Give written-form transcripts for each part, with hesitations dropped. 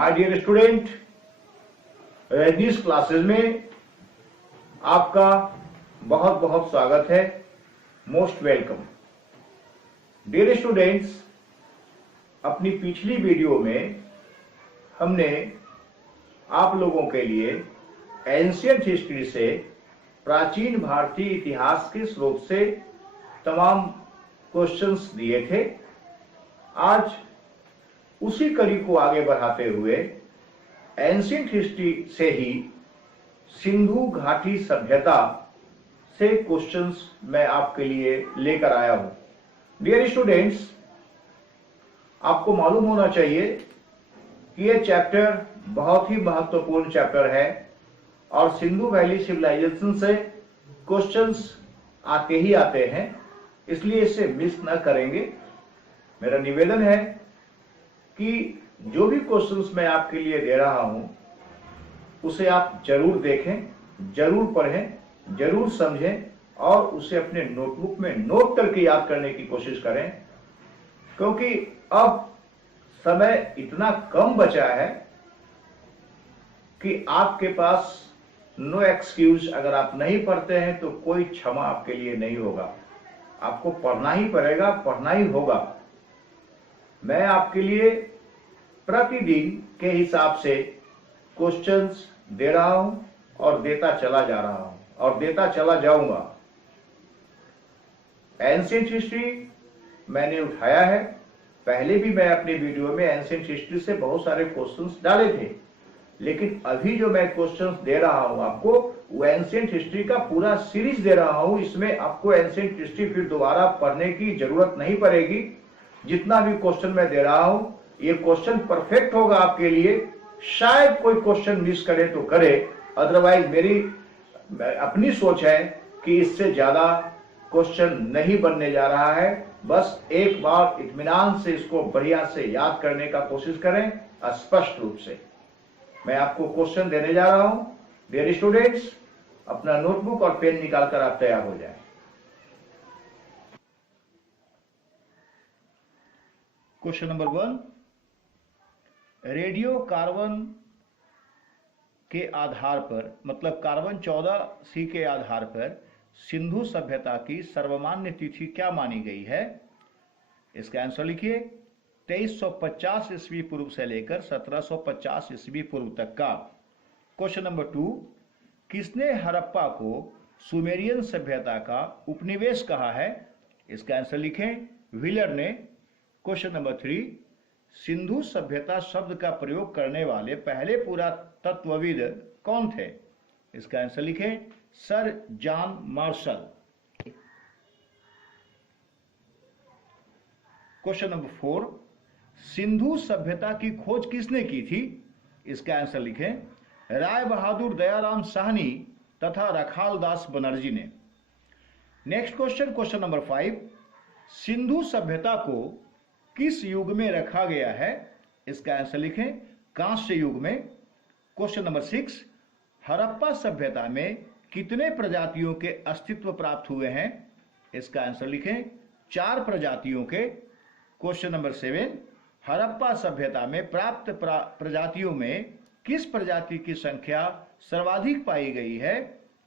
My dear student, Rajneesh classes में आपका बहुत बहुत स्वागत है। Most welcome. डियर स्टूडेंट्स, अपनी पिछली वीडियो में हमने आप लोगों के लिए एंशिएंट हिस्ट्री से, प्राचीन भारतीय इतिहास के स्रोत से तमाम क्वेश्चंस दिए थे। आज उसी कड़ी को आगे बढ़ाते हुए एंशिएंट हिस्ट्री से ही सिंधु घाटी सभ्यता से क्वेश्चंस मैं आपके लिए लेकर आया हूं। डियर स्टूडेंट्स, आपको मालूम होना चाहिए कि यह चैप्टर बहुत ही महत्वपूर्ण चैप्टर है और सिंधु वैली सिविलाइजेशन से क्वेश्चंस आते ही आते हैं, इसलिए इसे मिस न करेंगे। मेरा निवेदन है कि जो भी क्वेश्चंस मैं आपके लिए दे रहा हूं उसे आप जरूर देखें, जरूर पढ़ें, जरूर समझें और उसे अपने नोटबुक में नोट करके याद करने की कोशिश करें, क्योंकि अब समय इतना कम बचा है कि आपके पास नो एक्सक्यूज। अगर आप नहीं पढ़ते हैं तो कोई क्षमा आपके लिए नहीं होगा। आपको पढ़ना ही पड़ेगा, पढ़ना ही होगा। मैं आपके लिए प्रतिदिन के हिसाब से क्वेश्चंस दे रहा हूं और देता चला जा रहा हूं और देता चला जाऊंगा। एंशिएंट हिस्ट्री मैंने उठाया है, पहले भी मैं अपने वीडियो में एंशिएंट हिस्ट्री से बहुत सारे क्वेश्चंस डाले थे, लेकिन अभी जो मैं क्वेश्चंस दे रहा हूं आपको, वो एंशिएंट हिस्ट्री का पूरा सीरीज दे रहा हूं। इसमें आपको एंशिएंट हिस्ट्री फिर दोबारा पढ़ने की जरूरत नहीं पड़ेगी। जितना भी क्वेश्चन मैं दे रहा हूं, ये क्वेश्चन परफेक्ट होगा आपके लिए। शायद कोई क्वेश्चन मिस करे तो करे, अदरवाइज मेरी अपनी सोच है कि इससे ज्यादा क्वेश्चन नहीं बनने जा रहा है। बस एक बार इत्मीनान से इसको बढ़िया से याद करने का कोशिश करें, स्पष्ट रूप से। मैं आपको क्वेश्चन देने जा रहा हूं। डियर स्टूडेंट्स, अपना नोटबुक और पेन निकालकर आप तैयार हो जाएं। क्वेश्चन नंबर 1, रेडियो कार्बन के आधार पर, मतलब कार्बन 14C के आधार पर सिंधु सभ्यता की सर्वमान्य तिथि क्या मानी गई है? इसका आंसर लिखिए। 2350 ईस्वी पूर्व से लेकर 1750 ईस्वी पूर्व तक का। क्वेश्चन नंबर 2, किसने हड़प्पा को सुमेरियन सभ्यता का उपनिवेश कहा है? इसका आंसर लिखें। व्हीलर ने। क्वेश्चन नंबर 3, सिंधु सभ्यता शब्द का प्रयोग करने वाले पहले पुरातत्वविद कौन थे? इसका आंसर लिखें। Sir John Marshall. Question number 4, Sindhu सभ्यता की खोज किसने की थी? इसका आंसर लिखें। राय बहादुर दयाराम साहनी तथा रखाल दास बनर्जी ने। Next question, question number 5, Sindhu सभ्यता को किस युग में रखा गया है? इसका आंसर लिखें। कांस्य युग में। क्वेश्चन नंबर 6, हड़प्पा सभ्यता में कितने प्रजातियों के अस्तित्व प्राप्त हुए हैं? इसका आंसर लिखें। 4 प्रजातियों के। क्वेश्चन नंबर 7, हड़प्पा सभ्यता में प्राप्त प्रजातियों में किस प्रजाति की संख्या सर्वाधिक पाई गई है?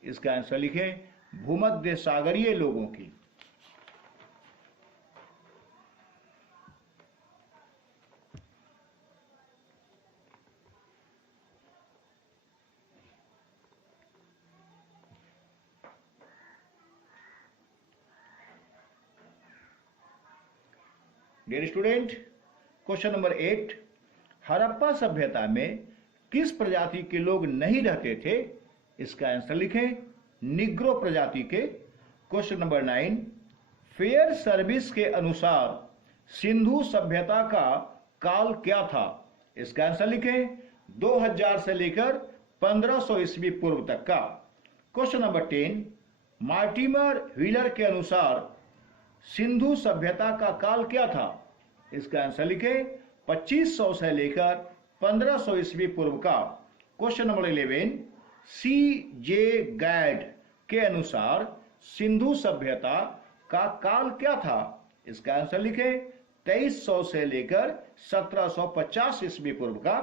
इसका आंसर लिखें। भूमध्य सागरीय लोगों की। Dear student, question number 8, Harappa सभ्यता में किस प्रजाति के लोग नहीं रहते थे? इसका आंसर लिखें। निग्रो प्रजाति के। क्वेश्चन नंबर 9, फेयर सर्विस के अनुसार सिंधु सभ्यता का काल क्या था? इसका आंसर लिखें। 2000 से लेकर 1500 ईस्वी पूर्व तक का। क्वेश्चन नंबर 10, मार्टिमर व्हीलर के अनुसार सिंधु सभ्यता का काल क्या था? इसका आंसर लिखें। 2500 से लेकर 1500 ईस्वी पूर्व का। Question number 11, C.J. गैड के अनुसार सिंधु सभ्यता का काल क्या था? इसका आंसर लिखें। 2300 से लेकर 1750 ईस्वी पूर्व का।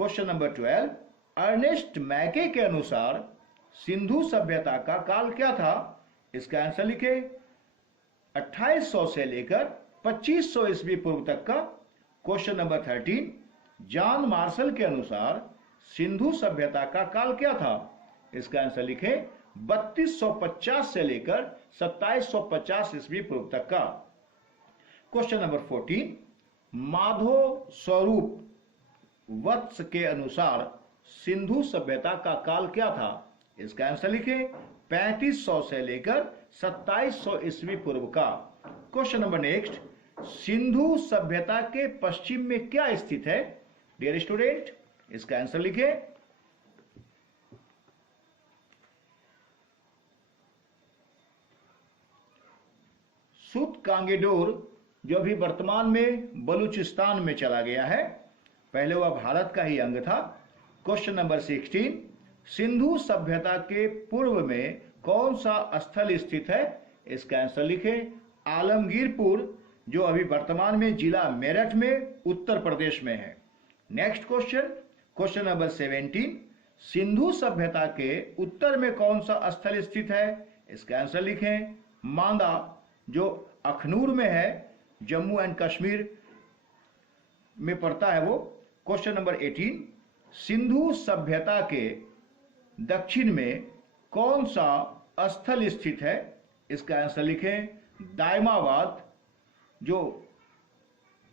क्वेश्चन नंबर 12, अर्नेस्ट मैके के अनुसार सिंधु सभ्यता का काल क्या था? इसका आंसर लिखे 2800 से लेकर 2500 ईस्वी पूर्व तक का। क्वेश्चन नंबर 13, जॉन मार्शल के अनुसार सिंधु सभ्यता का काल क्या था? इसका आंसर लिखे 3250 से लेकर 2750 ईस्वी पूर्व तक का। क्वेश्चन नंबर 14, माधो स्वरूप वत्स के अनुसार सिंधु सभ्यता का काल क्या था? इसका आंसर लिखे 3500 से लेकर 2700 ईस्वी पूर्व का। क्वेश्चन नंबर नेक्स्ट, सिंधु सभ्यता के पश्चिम में क्या स्थित है? डियर स्टूडेंट, इसका आंसर लिखे सुत कांगेडोर, जो अभी वर्तमान में बलूचिस्तान में चला गया है, पहले वह भारत का ही अंग था। क्वेश्चन नंबर 16, सिंधु सभ्यता के पूर्व में कौन सा स्थल स्थित है? इसका आंसर लिखे आलमगीरपुर, जो अभी वर्तमान में जिला मेरठ में उत्तर प्रदेश में है। Next question, question number 17, Sindhu सभ्यता के उत्तर में कौन सा स्थल स्थित है? इसका आंसर लिखें मांदा, जो अखनूर में है, जम्मू एंड कश्मीर में पड़ता है वो। क्वेश्चन नंबर 18, सिंधु सभ्यता के दक्षिण में कौन सा स्थल स्थित है? इसका आंसर लिखें दायमाबाद, जो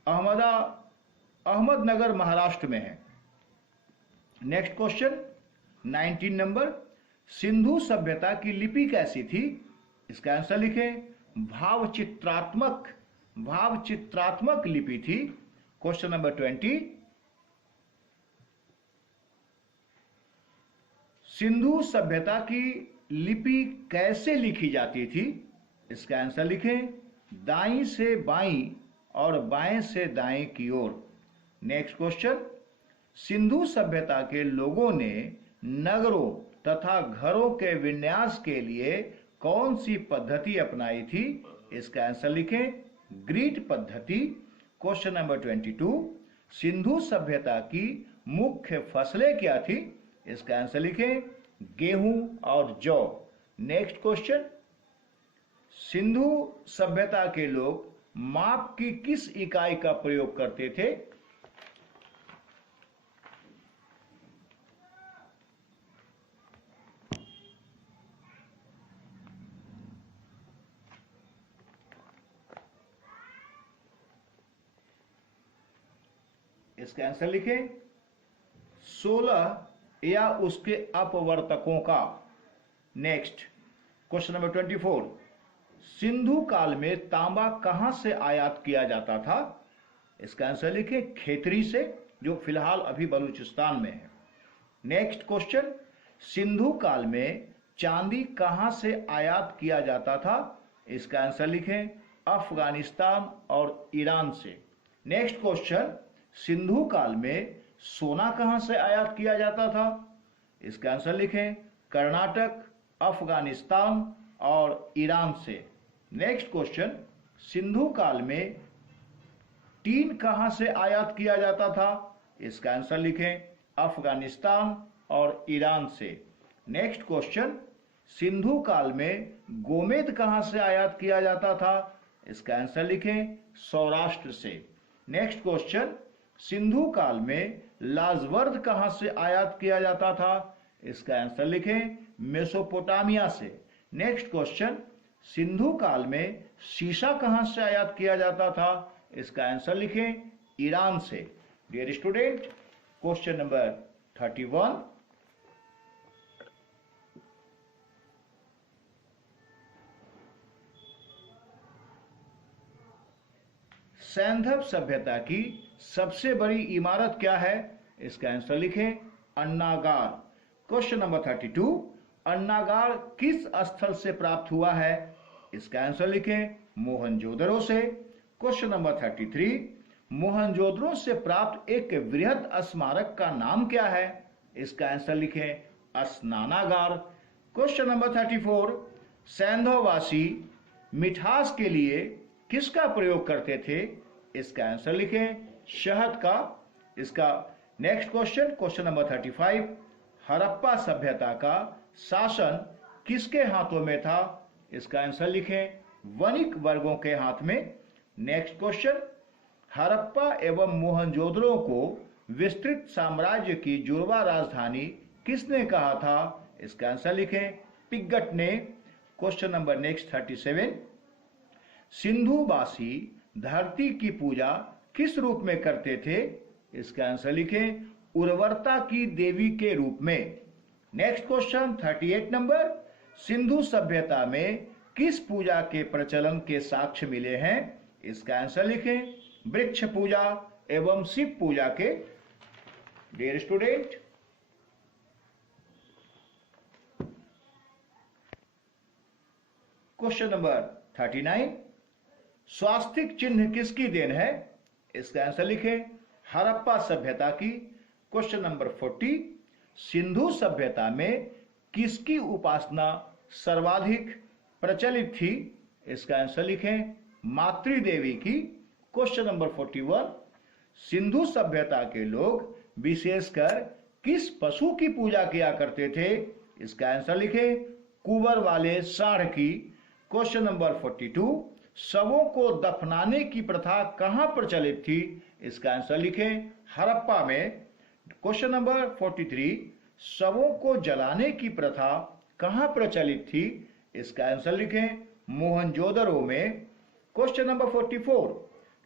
अहमदनगर महाराष्ट्र में है। नेक्स्ट क्वेश्चन 19 नंबर, सिंधु सभ्यता की लिपि कैसी थी? इसका आंसर लिखें भावचित्रात्मक लिपि थी। क्वेश्चन नंबर 20, सिंधु सभ्यता की लिपि कैसे लिखी जाती थी? इसका आंसर लिखें दाईं से बाईं और बाएं से दाएं की ओर। नेक्स्ट क्वेश्चन, सिंधु सभ्यता के लोगों ने नगरों तथा घरों के विन्यास के लिए कौन सी पद्धति अपनाई थी? इसका आंसर लिखें ग्रिड पद्धति। क्वेश्चन नंबर 22, सिंधु सभ्यता की मुख्य फसलें क्या थी? इसका आंसर लिखें गेहूं और जौ। नेक्स्ट क्वेश्चन, सिंधु सभ्यता के लोग माप की किस इकाई का प्रयोग करते थे? इसका आंसर लिखें 16 या उसके अपवर्तकों का। नेक्स्ट क्वेश्चन नंबर 24, सिंधु काल में तांबा कहां से आयात किया जाता था? इसका आंसर लिखें खेतरी से, जो फिलहाल अभी बलूचिस्तान में है। नेक्स्ट क्वेश्चन, सिंधु काल में चांदी कहां से आयात किया जाता था? इसका आंसर लिखें अफगानिस्तान और ईरान से। नेक्स्ट क्वेश्चन, सिंधु काल में सोना कहां से आयात किया जाता था? इसका आंसर लिखें कर्नाटक, अफगानिस्तान और ईरान से। नेक्स्ट क्वेश्चन, सिंधु काल में टीन कहां से आयात किया जाता था? इसका आंसर लिखें अफगानिस्तान और ईरान से। नेक्स्ट क्वेश्चन, सिंधु काल में गोमेद कहां से आयात किया जाता था? इसका आंसर लिखें सौराष्ट्र से। नेक्स्ट क्वेश्चन, सिंधु काल में लाजवर्द कहां से आयात किया जाता था? इसका आंसर लिखें मेसोपोटामिया से। नेक्स्ट क्वेश्चन, सिंधु काल में शीशा कहां से आयात किया जाता था? इसका आंसर लिखें ईरान से। डियर स्टूडेंट, क्वेश्चन नंबर 31, सैंधव सभ्यता की सबसे बड़ी इमारत क्या है? इसका आंसर लिखें अन्नागार। क्वेश्चन नंबर 32, अन्नागार किस स्थल से प्राप्त हुआ है? इसका आंसर लिखें मोहनजोदड़ो से। क्वेश्चन नंबर 33, मोहनजोदड़ो से प्राप्त एक वृहद स्मारक का नाम क्या है? इसका आंसर लिखें स्नानागार। क्वेश्चन नंबर 34, सैंधववासी मिठास के लिए किसका प्रयोग करते थे? इसका आंसर लिखें शहद का। इसका next question, question number 35, Harappa सभ्यता का शासन किसके हाथों में था? इसका आंसर लिखें, वणिक वर्गों के हाथ में। नेक्स्ट क्वेश्चन, हड़प्पा एवं मोहनजोदड़ो को विस्तृत साम्राज्य की जुड़वा राजधानी किसने कहा था? इसका आंसर लिखें, पिग्गट ने। क्वेश्चन नंबर नेक्स्ट 37, सिंधुवासी धरती की पूजा किस रूप में करते थे? इसका आंसर लिखें, उर्वरता की देवी के रूप में। नेक्स्ट क्वेश्चन 38 नंबर, सिंधु सभ्यता में किस पूजा के प्रचलन के साक्ष्य मिले हैं? इसका आंसर लिखें, वृक्ष पूजा एवं शिव पूजा के। डियर स्टूडेंट, क्वेश्चन नंबर 39, स्वास्तिक चिन्ह किसकी देन है? इसका आंसर लिखें, हड़प्पा सभ्यता की। क्वेश्चन नंबर 40, सिंधु सभ्यता में किसकी उपासना सर्वाधिक प्रचलित थी? इसका आंसर लिखें, मातृदेवी की। क्वेश्चन नंबर 41, सिंधु सभ्यता के लोग विशेषकर किस पशु की पूजा किया करते थे? इसका आंसर लिखें, कुबर वाले सांड की। क्वेश्चन नंबर 42, शवों को दफनाने की प्रथा कहां प्रचलित थी? इसका आंसर लिखें, हड़प्पा में। क्वेश्चन नंबर 43, शवों को जलाने की प्रथा कहां प्रचलित थी? इसका आंसर लिखें, मोहनजोदड़ो में। क्वेश्चन नंबर 44,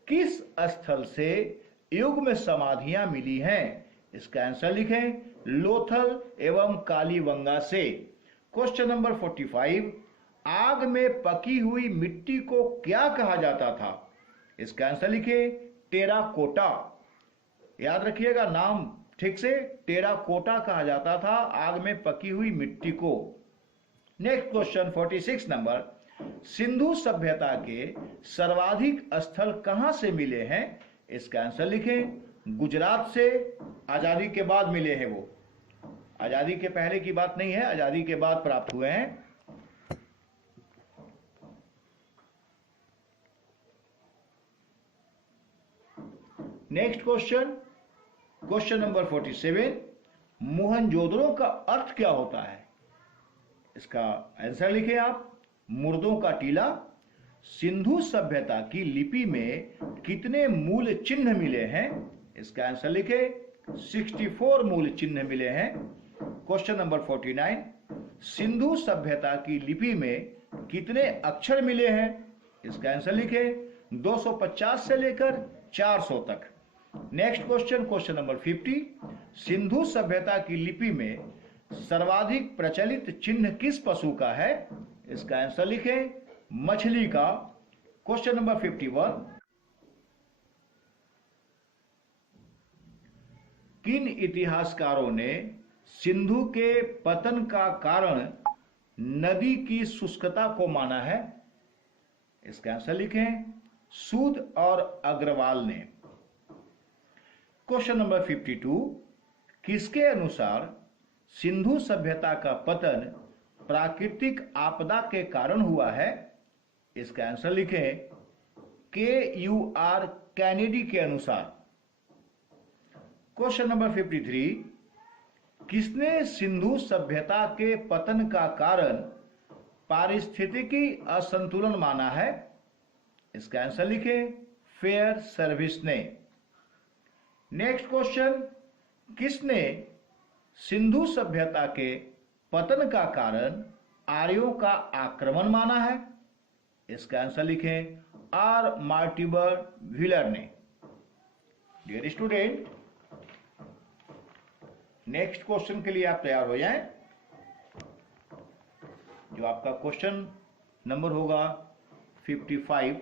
किस स्थल से युग्म समाधियां मिली हैं? इसका आंसर लिखें, लोथल एवं कालीबंगा से। क्वेश्चन नंबर 45, आग में पकी हुई मिट्टी को क्या कहा जाता था? इसका आंसर लिखें, टेराकोटा। याद रखिएगा नाम ठीक से, टेराकोटा कहा जाता था आग में पकी हुई मिट्टी को। नेक्स्ट क्वेश्चन 46 नंबर, सिंधु सभ्यता के सर्वाधिक स्थल कहां से मिले हैं? इसका आंसर लिखें, गुजरात से। आजादी के बाद मिले हैं वो, आजादी के पहले की बात नहीं है, आजादी के बाद प्राप्त हुए हैं। Next question, question number 47, Mohenjodaro का अर्थ क्या होता है? इसका आंसर लिखें आप, मुर्दों का टीला। सिंधु सभ्यता की लिपि में कितने मूल चिन्ह मिले हैं? इसका आंसर लिखें, 64 मूल चिन्ह मिले हैं। क्वेश्चन नंबर 49, सिंधु सभ्यता की लिपि में कितने अक्षर मिले हैं? इसका आंसर लिखें, 250 से लेकर 400 तक। Next question, question number 50, Sindhu सभ्यता की लिपि में सर्वाधिक प्रचलित चिन्ह किस पशु का है? इसका आंसर लिखें, मछली का। क्वेश्चन नंबर 51, किन इतिहासकारों ने सिंधु के पतन का कारण नदी की शुष्कता को माना है? इसका आंसर लिखें, सूद और अग्रवाल ने। क्वेश्चन नंबर 52, किसके अनुसार सिंधु सभ्यता का पतन प्राकृतिक आपदा के कारण हुआ है? इसका आंसर लिखें, KUR कैनेडी के अनुसार। क्वेश्चन नंबर 53, किसने सिंधु सभ्यता के पतन का कारण पारिस्थितिकी असंतुलन माना है? इसका आंसर लिखें, फेयर सर्विस ने। नेक्स्ट क्वेश्चन, किसने सिंधु सभ्यता के पतन का कारण आर्यों का आक्रमण माना है? इसका आंसर लिखें, R. मार्टिबर व्हीलर ने। डियर स्टूडेंट, नेक्स्ट क्वेश्चन के लिए आप तैयार हो जाएं, जो आपका क्वेश्चन नंबर होगा 55।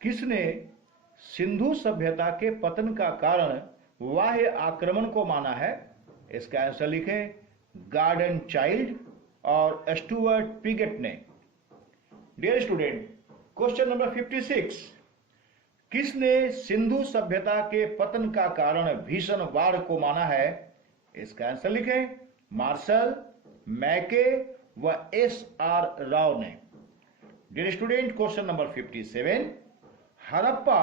किसने सिंधु सभ्यता के पतन का कारण बाह्य आक्रमण को माना है? इसका आंसर लिखें, गार्डन चाइल्ड और स्टुअर्ट पिगेट ने। डियर स्टूडेंट, क्वेश्चन नंबर 56, किसने सिंधु सभ्यता के पतन का कारण भीषण बाढ़ को माना है? इसका आंसर लिखें, मार्शल मैके व एस आर राव ने। Dear student, question number 57, Harappa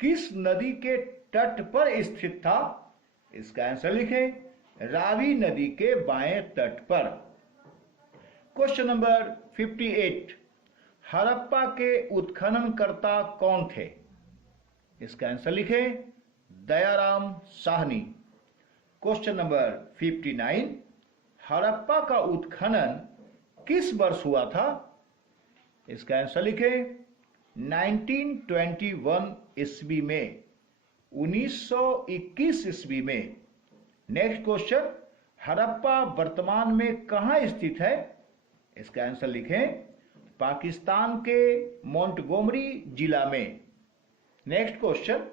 किस नदी के तट पर स्थित था? इसका आंसर लिखें, रावी नदी के बाएं तट पर। क्वेश्चन नंबर 58, हड़प्पा के उत्खननकर्ता कौन थे? इसका आंसर लिखें, दयाराम साहनी। क्वेश्चन नंबर 59, हड़प्पा का उत्खनन किस वर्ष हुआ था? इसका आंसर लिखें, 1921 ईस्वी में, 1921 ईस्वी में। नेक्स्ट क्वेश्चन, हड़प्पा वर्तमान में कहां स्थित है? इसका आंसर लिखें, पाकिस्तान के मोंटगोमरी जिला में। नेक्स्ट क्वेश्चन,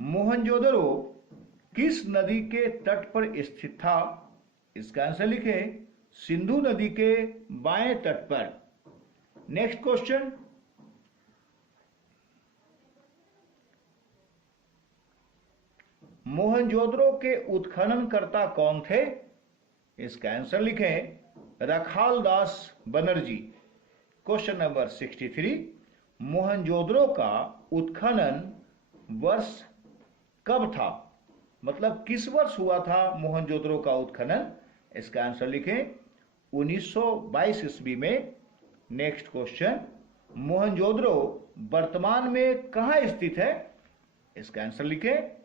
मोहनजोदड़ो किस नदी के तट पर स्थित था? इसका आंसर लिखें, सिंधु नदी के बाएं तट पर। नेक्स्ट क्वेश्चन, मोहनजोदड़ो के उत्खननकर्ता कौन थे? इसका आंसर लिखें, रखालदास बनर्जी। क्वेश्चन नंबर 63, मोहनजोदड़ो का उत्खनन वर्ष कब था? मतलब किस वर्ष हुआ था मोहनजोदड़ो का उत्खनन? इसका आंसर लिखें, 1922 ईस्वी में। नेक्स्ट क्वेश्चन, मोहनजोदड़ो वर्तमान में कहां स्थित है? इसका आंसर लिखें,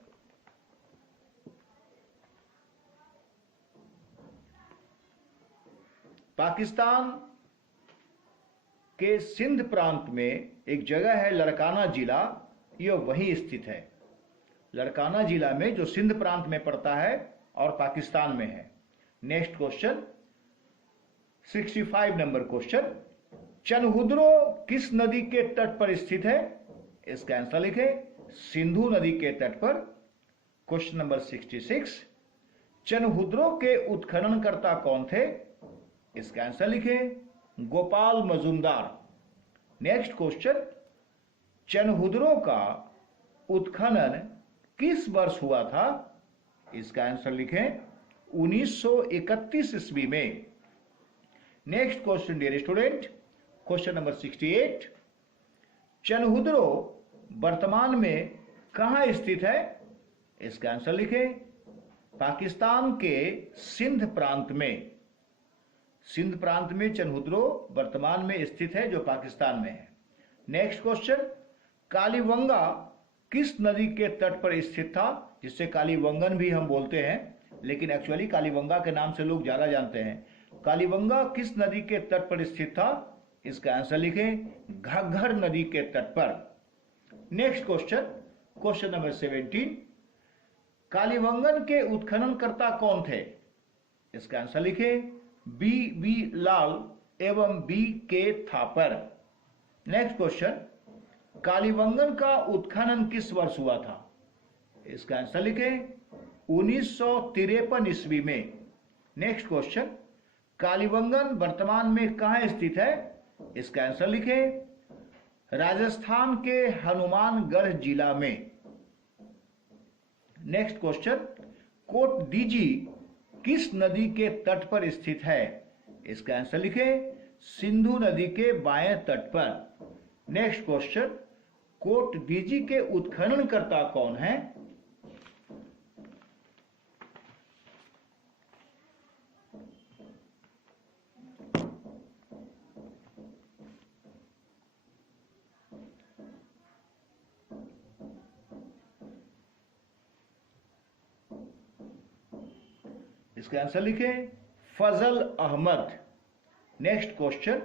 पाकिस्तान के सिंध प्रांत में एक जगह है लड़काना जिला, यह वहीं स्थित है। लड़काना जिला में जो सिंध प्रांत में पड़ता है और पाकिस्तान में है। Next question 65 number question, Chanhudaro किस नदी के तट पर स्थित है? इसका आंसर लिखें, सिंधु नदी के तट पर। क्वेश्चन नंबर 66, चनहुद्रो के उत्खननकर्ता कौन थे? इसका आंसर लिखें, गोपाल मजूमदार। नेक्स्ट क्वेश्चन, चनहुद्रो का उत्खनन किस वर्ष हुआ था? इसका आंसर लिखें, 1931 ईस्वी में। Next question dear student, question number 68, Chanhudaro वर्तमान में कहां स्थित है? इसका आंसर लिखें, पाकिस्तान के सिंध प्रांत में। सिंध प्रांत में चनहुद्रो वर्तमान में स्थित है जो पाकिस्तान में है। नेक्स्ट क्वेश्चन, कालीबंगा किस नदी के तट पर स्थित था? जिससे कालीबंगन भी हम बोलते हैं, लेकिन एक्चुअली कालीबंगा के नाम से लोग ज्यादा जानते हैं। कालीबंगा किस नदी के तट पर स्थित था? इसका आंसर लिखें, घग्गर नदी के तट पर। Next question, question number 17, Kalibangan के उत्खननकर्ता कौन थे? इसका आंसर लिखें, बी लाल एवं बी के थापर। नेक्स्ट क्वेश्चन, कालीबंगन का उत्खनन किस वर्ष हुआ था? इसका आंसर लिखें, 1953 ईस्वी में। नेक्स्ट क्वेश्चन, कालीबंगन वर्तमान में कहां स्थित है? इसका आंसर लिखें, राजस्थान के हनुमानगढ़ जिला में। नेक्स्ट क्वेश्चन, कोट डीजी किस नदी के तट पर स्थित है? इसका आंसर लिखें, सिंधु नदी के बाएं तट पर। नेक्स्ट क्वेश्चन, कोट डीजी के उत्खननकर्ता कौन है? इसका आंसर लिखें, फजल अहमद। नेक्स्ट क्वेश्चन,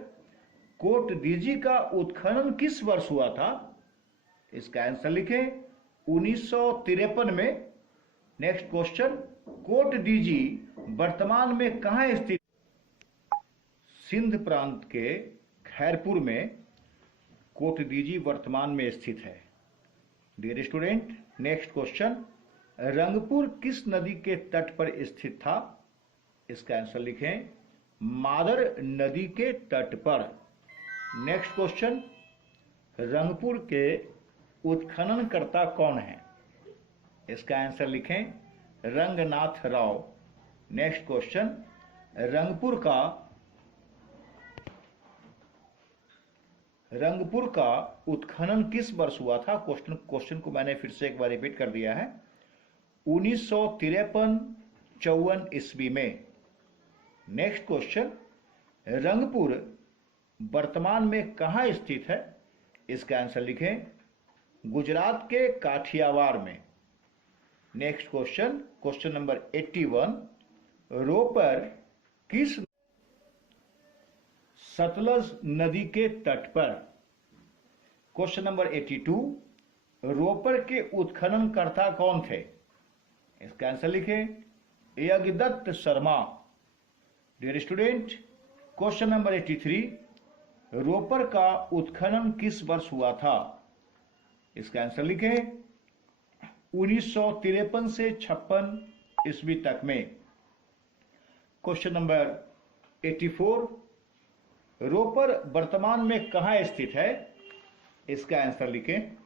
कोट डीजी का उत्खनन किस वर्ष हुआ था? इसका आंसर लिखें, 1953 में। नेक्स्ट क्वेश्चन, कोट डीजी वर्तमान में कहां स्थित? सिंध प्रांत के खैरपुर में कोट डीजी वर्तमान में स्थित है। Dear student, next question, Rangpur किस नदी के तट पर स्थित था? इसका आंसर लिखें, मादर नदी के तट पर। नेक्स्ट क्वेश्चन, रंगपुर के उत्खननकर्ता कौन है? इसका आंसर लिखें, रंगनाथ राव। नेक्स्ट क्वेश्चन, रंगपुर का उत्खनन किस वर्ष हुआ था? क्वेश्चन को मैंने फिर से एक बार रिपीट कर दिया है। 1953-54 ईस्वी में। नेक्स्ट क्वेश्चन, रंगपुर वर्तमान में कहां स्थित है? इसका आंसर लिखें, गुजरात के काठियावाड़ में। नेक्स्ट क्वेश्चन नंबर 81, रोपर किस सतलज नदी के तट पर? क्वेश्चन नंबर 82, रोपर के उत्खननकर्ता कौन थे? इसका आंसर लिखें, Yagyadatta Sharma. Dear student, question number 83, Ropar का उत्खनन किस वर्ष हुआ था? इसका आंसर लिखें, 1953 से 56 ईस्वी तक में। क्वेश्चन नंबर 84, रोपर वर्तमान में कहां स्थित है? इसका आंसर लिखें।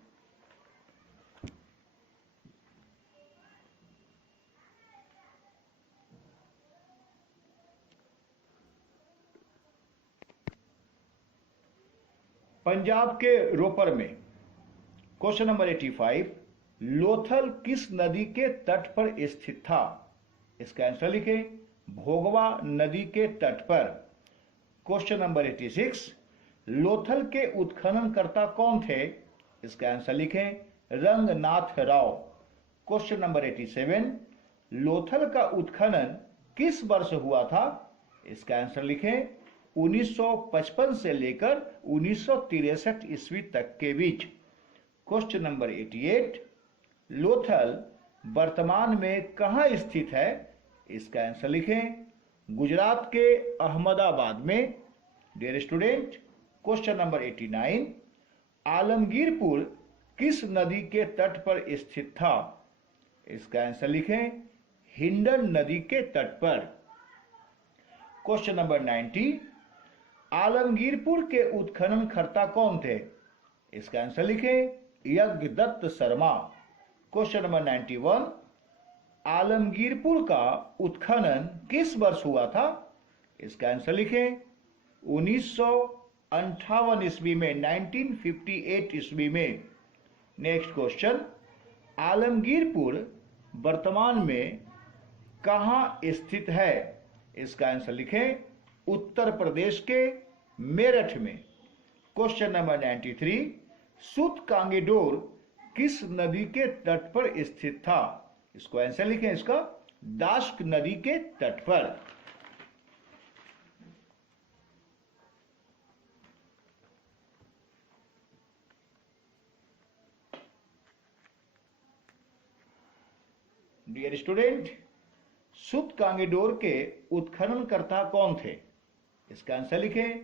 पंजाब के रोपर में। क्वेश्चन नंबर 85, लोथल किस नदी के तट पर स्थित था? इसका आंसर लिखें, भोगवा नदी के तट पर। क्वेश्चन नंबर 86, लोथल के उत्खननकर्ता कौन थे? इसका आंसर लिखें, रंगनाथ राव। क्वेश्चन नंबर 87, लोथल का उत्खनन किस वर्ष हुआ था? इसका आंसर लिखें, 1955 से लेकर 1963 ईस्वी तक के बीच। क्वेश्चन नंबर 88, लोथल वर्तमान में कहां स्थित है? इसका आंसर लिखें, गुजरात के अहमदाबाद में। Dear student, question number 89, Alamgirpur किस नदी के तट पर स्थित था? इसका आंसर लिखें, हिंडन नदी के तट पर। क्वेश्चन नंबर 90, आलमगीरपुर के उत्खननकर्ता कौन थे? इसका आंसर लिखें, यज्ञदत्त शर्मा। क्वेश्चन नंबर 91, आलमगीरपुर का उत्खनन किस वर्ष हुआ था? इसका आंसर लिखें, 1958 ईस्वी में, 1958 ईस्वी में। नेक्स्ट क्वेश्चन, आलमगीरपुर वर्तमान में कहां स्थित है? इसका आंसर लिखें, उत्तर प्रदेश के मेरठ में। क्वेश्चन नंबर 93, सुत कांगेडोर किस नदी के तट पर स्थित था? इसको आंसर लिखें, इसका दास्क नदी के तट पर। डियर स्टूडेंट, सुत कांगेडोर के उत्खननकर्ता कौन थे? इसका आंसर लिखें,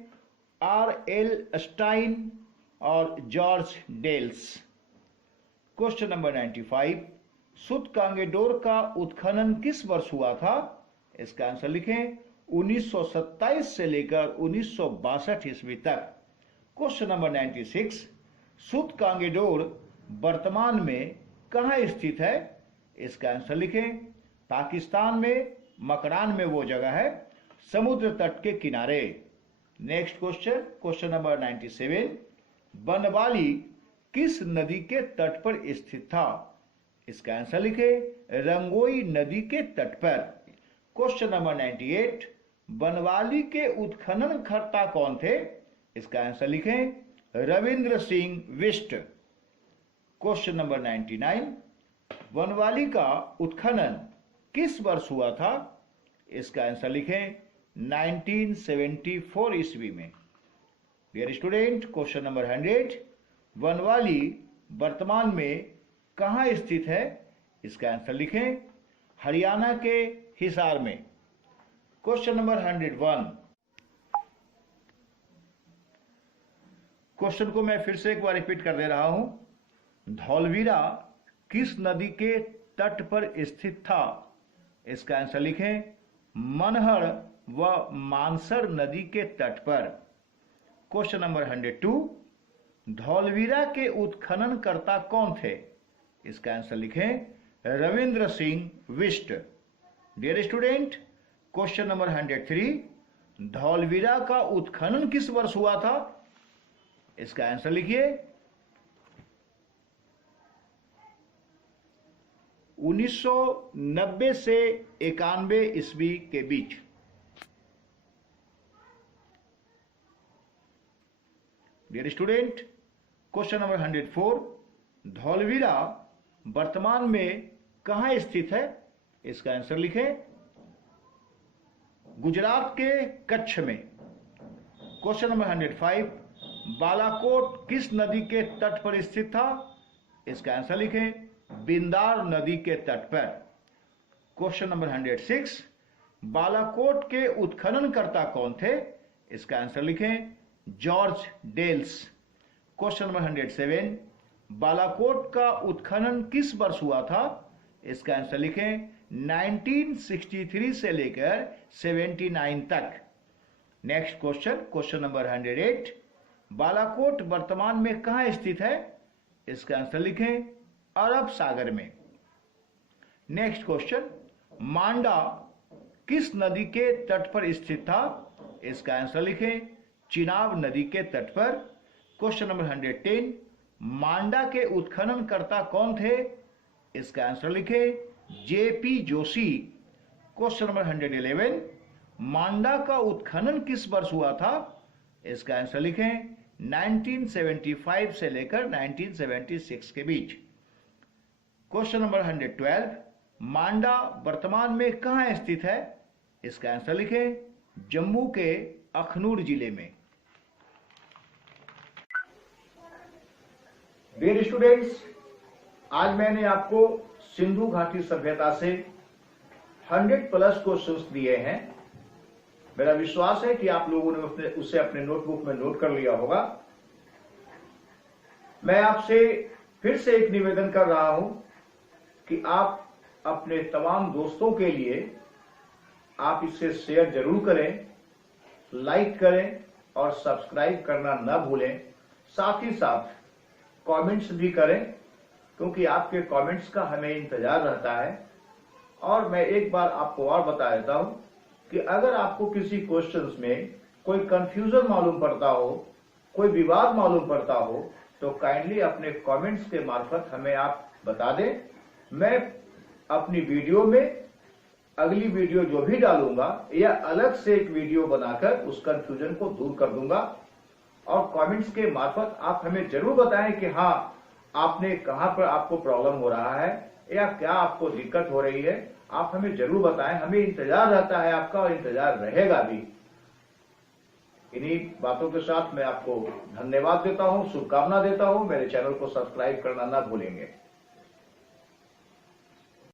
R.L. स्टाइन और जॉर्ज डेल्स। क्वेश्चन नंबर 95, सुत कांगेडोर का उत्खनन किस वर्ष हुआ था? इसका आंसर लिखें, 1927 से लेकर 1962 ईस्वी तक। क्वेश्चन नंबर 96, सुत कांगेडोर वर्तमान में कहां स्थित है? इसका आंसर लिखें, पाकिस्तान में मकरान में वो जगह है, समुद्र तट के किनारे। नेक्स्ट क्वेश्चन नंबर 97, बनवाली किस नदी के तट पर स्थित था? इसका आंसर लिखें, रंगोई नदी के तट पर। क्वेश्चन नंबर 98, बनवाली के उत्खननकर्ता कौन थे? इसका आंसर लिखें, रविंद्र सिंह बिष्ट। क्वेश्चन नंबर 99, बनवाली का उत्खनन किस वर्ष हुआ था? इसका आंसर लिखें, 1974 ईस्वी में। Dear student, question number 100, Banawali वर्तमान में कहां स्थित है? इसका आंसर लिखें, हरियाणा के हिसार में। क्वेश्चन नंबर 101, क्वेश्चन को मैं फिर से एक बार रिपीट कर दे रहा हूं। धौलवीरा किस नदी के तट पर स्थित था? इसका आंसर लिखें, मनहर व मानसर नदी के तट पर। क्वेश्चन नंबर 102, धौलवीरा के उत्खननकर्ता कौन थे? इसका आंसर लिखें, Ravindra Singh Bisht. Dear student, question number 103, Dholavira का उत्खनन किस वर्ष हुआ था? इसका आंसर लिखिए। 1990 से 91 ईस्वी के बीच। डियर स्टूडेंट, क्वेश्चन नंबर 104, धौलवीरा वर्तमान में कहां स्थित है? इसका आंसर लिखें। गुजरात के कच्छ में। क्वेश्चन नंबर 105, बालाकोट किस नदी के तट पर स्थित था? इसका आंसर लिखें। बिंदार नदी के तट पर। क्वेश्चन नंबर 106, बालाकोट के उत्खननकर्ता कौन थे? इसका आंसर लिखें। George Dales. Question number 107, Balakot का उत्खनन किस वर्ष हुआ था? इसका आंसर लिखें। 1963 से लेकर 79 तक। Next question, question number 108, Balakot वर्तमान में कहां स्थित है? इसका आंसर लिखें। अरब सागर में। नेक्स्ट क्वेश्चन, मांडा किस नदी के तट पर स्थित था? इसका आंसर लिखें। चिनाब नदी के तट पर। क्वेश्चन नंबर 110, मांडा के उत्खननकर्ता कौन थे? इसका आंसर लिखें। जेपी जोशी। क्वेश्चन नंबर 111, मांडा का उत्खनन किस वर्ष हुआ था? इसका आंसर लिखें। 1975 से लेकर 1976 के बीच। क्वेश्चन नंबर 112, मांडा वर्तमान में कहां स्थित है? इसका आंसर लिखें। जम्मू के अखनूर जिले में। डियर स्टूडेंट्स, आज मैंने आपको सिंधु घाटी सभ्यता से 100+ क्वेश्चंस दिए हैं। मेरा विश्वास है कि आप लोगों ने उसे अपने नोटबुक में नोट कर लिया होगा। मैं आपसे फिर से एक निवेदन कर रहा हूं कि आप अपने तमाम दोस्तों के लिए आप इसे शेयर जरूर करें, लाइक करें और सब्सक्राइब करना न भूलें। साथ ही साथ कमेंट्स भी करें, क्योंकि आपके कमेंट्स का हमें इंतजार रहता है। और मैं एक बार आपको और बता देता हूं कि अगर आपको किसी क्वेश्चंस में कोई कंफ्यूजन मालूम पड़ता हो, कोई विवाद मालूम पड़ता हो, तो काइंडली अपने कमेंट्स के मार्फत हमें आप बता दें। मैं अपनी वीडियो में अगली वीडियो जो भी डालूंगा या अलग से एक वीडियो बनाकर उस कंफ्यूजन को दूर कर दूंगा। और कमेंट्स के मार्फत आप हमें जरूर बताएं कि हाँ, आपने कहां पर आपको प्रॉब्लम हो रहा है या क्या आपको दिक्कत हो रही है। आप हमें जरूर बताएं, हमें इंतजार रहता है आपका और इंतजार रहेगा भी। इन्हीं बातों के साथ मैं आपको धन्यवाद देता हूं, शुभकामना देता हूं। मेरे चैनल को सब्सक्राइब करना ना भूलेंगे।